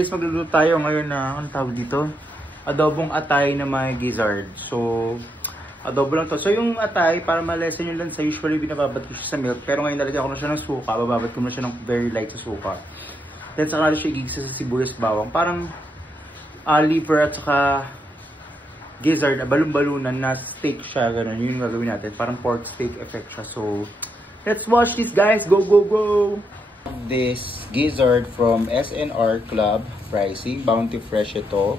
Guys, magluluto tayo ngayon na, ano tawag dito? Adobong atay na may gizzard. So, adobo lang to. So, yung atay, para malesen yung lansa, usually binababad ko siya sa milk. Pero ngayon nalagyan ko na siya ng suka. Bababad ko na siya ng very light sa suka. Then, saka na siya igigisa sa sibuyas bawang. Parang liver at saka gizzard, balon-balunan na steak siya. Ganun, yun yung gagawin natin. Parang pork steak effect siya. So, let's watch this, guys. Go, go, go! This gizzard from SNR Club Pricing. Bounty Fresh ito.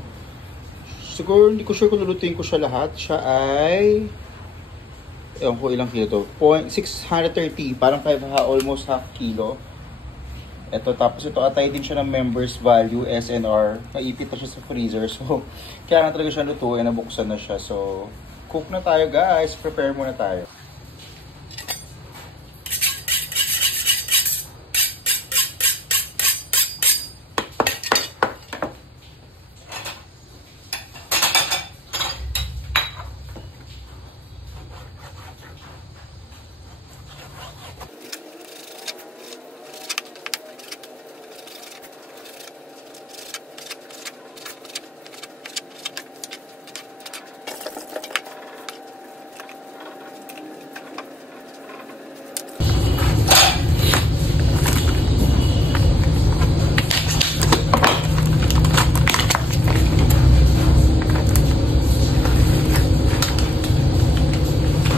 Siguro hindi ko sure kung lulutuin ko siya lahat. Siya ay ewan ko ilang kilo to. 630. Parang almost half kilo. Ito, tapos ito atay din siya ng members value SNR. Maipit na siya sa freezer. So, kaya na talaga siya lutuin. Nabuksan na siya. So, cook na tayo, guys. Prepare muna tayo.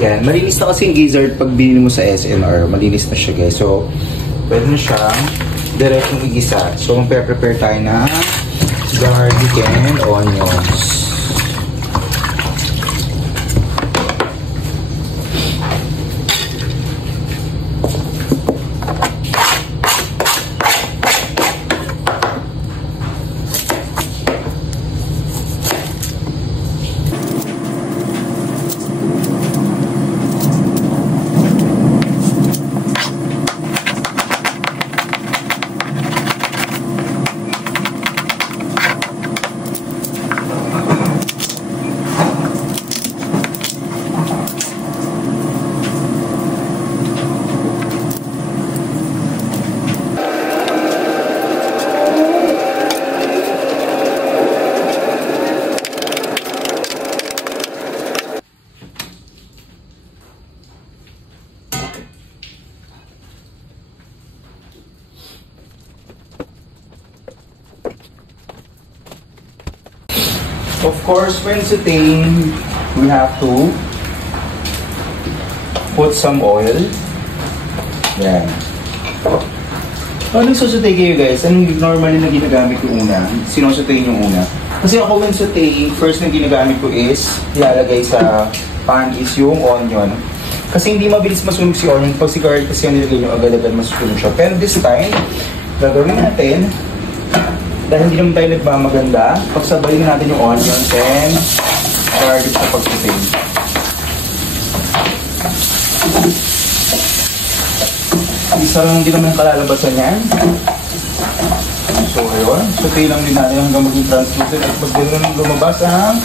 Yan, malinis na kasi yung gizzard pag binili mo sa SNR. Malinis na siya, guys. So, pwede na siyang diretsong igisa. So, magpe-prepare tayo na garlic and onions. Of course, when sauteing, we have to put some oil. Yan. Anong susutay kayo, guys? Anong normally na ginagamit yung una? Sinusutain yung una? Kasi ako when sauteing, first na ginagamit ko is ilalagay sa pan is yung onion. Kasi hindi mabilis masunog si onion. Pag si garlic kasi yung nilagay nyo, agad-agad masunog siya. Pero this time, gagawin natin, dahil hindi naman tayo nagmamaganda, pagsabayin natin yung onions and garlic sa pag-sauté. Isa lang din naman yung kalalabasan yan. So, ayun. Sauté lang din natin hanggang maging translucent at pag gano'n lumabas ang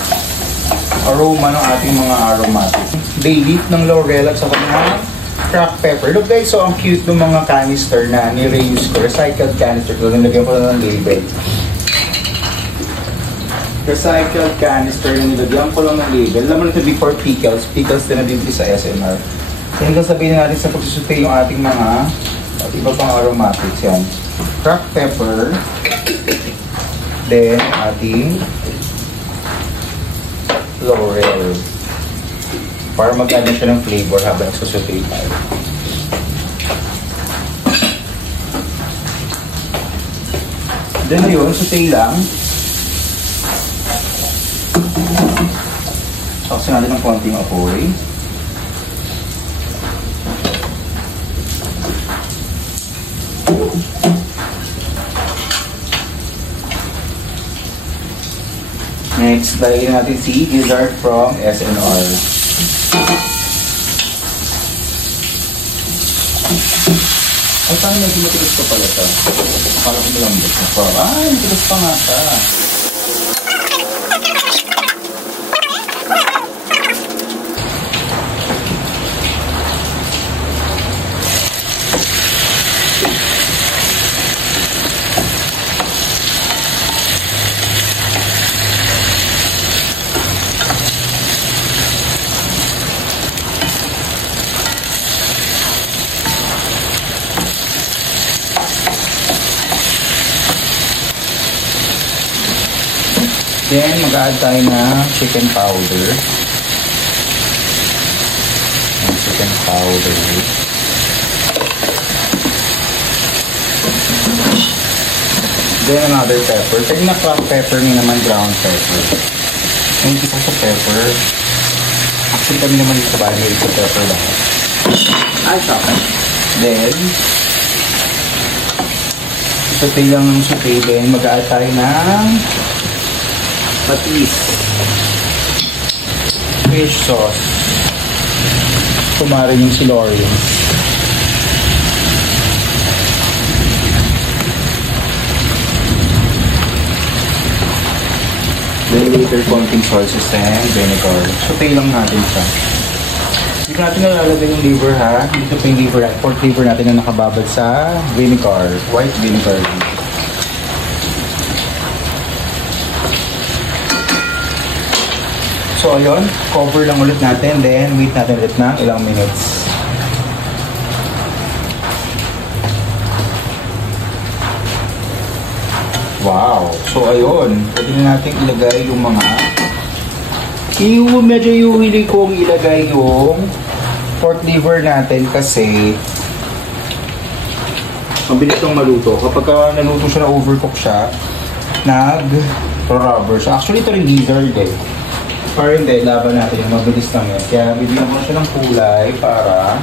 aroma ng ating mga aromatic. Bay leaf ng laurel at saka ng cracked pepper. Look guys, so ang cute ng mga canister na ni-reuse ko. Recycled canister. So, nilagyan ko na ng label. Recycled canister na nilagyan ko lang ng label. Alam mo na ito before pickles. Pickles din na bibili sa SNR. Yan lang sabihin natin sa pagsusutay yung ating mga at iba pang aromatics. Yan. Cracked pepper. Then, ating laurel. Para mag-add na siya ng flavor habang susutay tayo. Then ayun, sutay lang. Taksin natin ng konting apoy. Next, lagyan natin si gizzard from SNR. Ay, parang medyo matigas pa pala ito. Akala ko malambot na pa. Ay, matigas pa nga ito. Then, mag-add tayo ng chicken powder. Chicken powder. Then, another pepper. Pwede na cracked pepper, may naman ground pepper. Hindi ko sa pepper. Actually, kami naman sa bahay, may sa pepper lahat. Ay, chocolate. Then, saute lang ng saute. Then, mag-add tayo ng patis. Fish sauce. Kumarin yung silorium. Then later, konting sauces and vinegar. Saute lang natin siya. Dito natin nalalagay yung liver ha. Dito pa yung liver, pork liver natin na nakababad sa vinegar. White vinegar. So ayun, cover lang ulit natin. Then wait natin ulit ng ilang minutes. Wow! So ayun, pwede na natin ilagay yung mga medyo iuwili kong ilagay yung pork liver natin kasi mabilis lang maluto. Kapag naluto siya na overcook siya, nag-rubber siya. Actually, ito rin gizzard eh. Para hindi, laban natin yung mabilis lang yan. Kaya bibigyan ko siya ng kulay para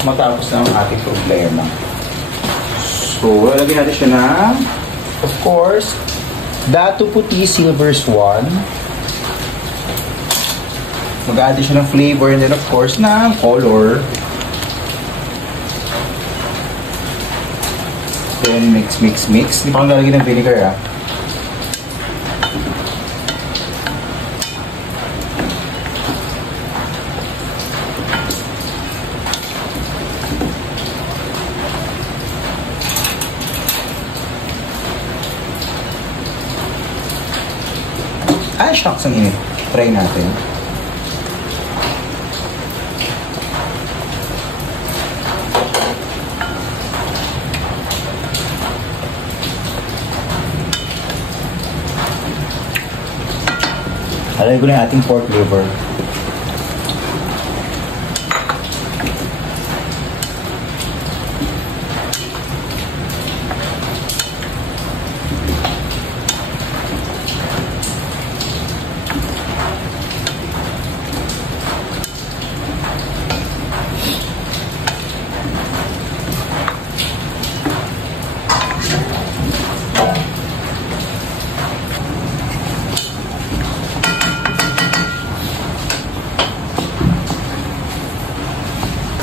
matapos na ang ating problema. So, lalagyan natin siya ng, of course, Dato Puti Silver Swan. Mag-add siya ng flavor and then of course ng color. Then mix. Hindi pa akong lalagyan ng vinegar ah. Shucks ang init. Try natin. Alagay ko na yung ating pork liver.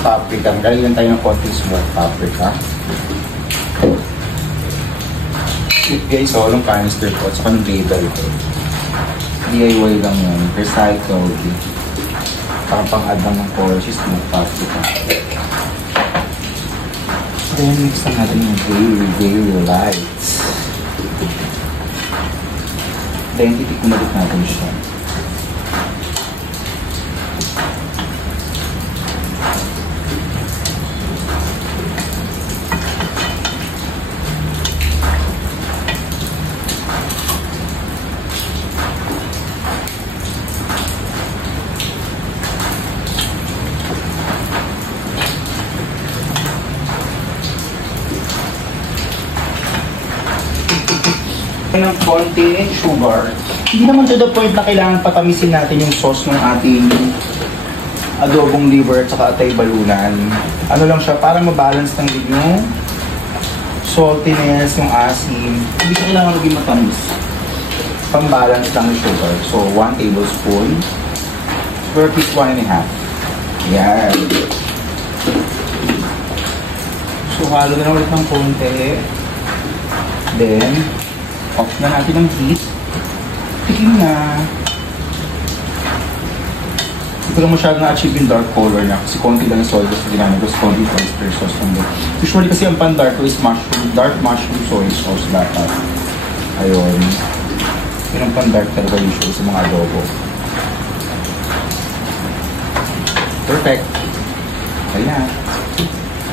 Paprika. Galagyan tayo ng konting smoked paprika. Guys, nung canister ko at saka ng ladle ko. DIY lang yun. Recycled. Parang pang-add lang ng color si smoked paprika. Then, mix na natin yung very light. Then, titik-umalit natin siya. Ng konti sugar. Hindi naman to the point na kailangan patamisin natin yung sauce ng ating adobong liver at saka atay balunan. Ano lang siya, para mabalance lang din yung saltiness, yung asim. Hindi siya kailangan maging matamis. Pambalance lang yung sugar. So, 1 tablespoon. Sugar is 1 and a half. Yan. So, halo na ulit ng konti. Then, off na natin ang heat. Tikim na. Hindi ko lang masyadong na-achieve yung dark color na kasi konti lang yung soy sauce na ginamit ko sa konti oyster sauce ng doon. Usually kasi ang pan-dark ko is mushroom, dark mushroom soy sauce dapat. Ayun. Yun ang pan-dark talaga usually sa mga adobo. Perfect. Ayan.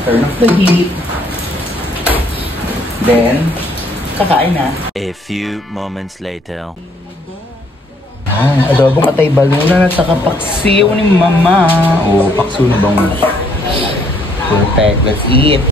Turn off the heat. Then, Kakain na. A few moments later. Adobong atay balunan at saka paksiw ni Mama. Oh, paksiw na bangus. Perfect. Let's eat.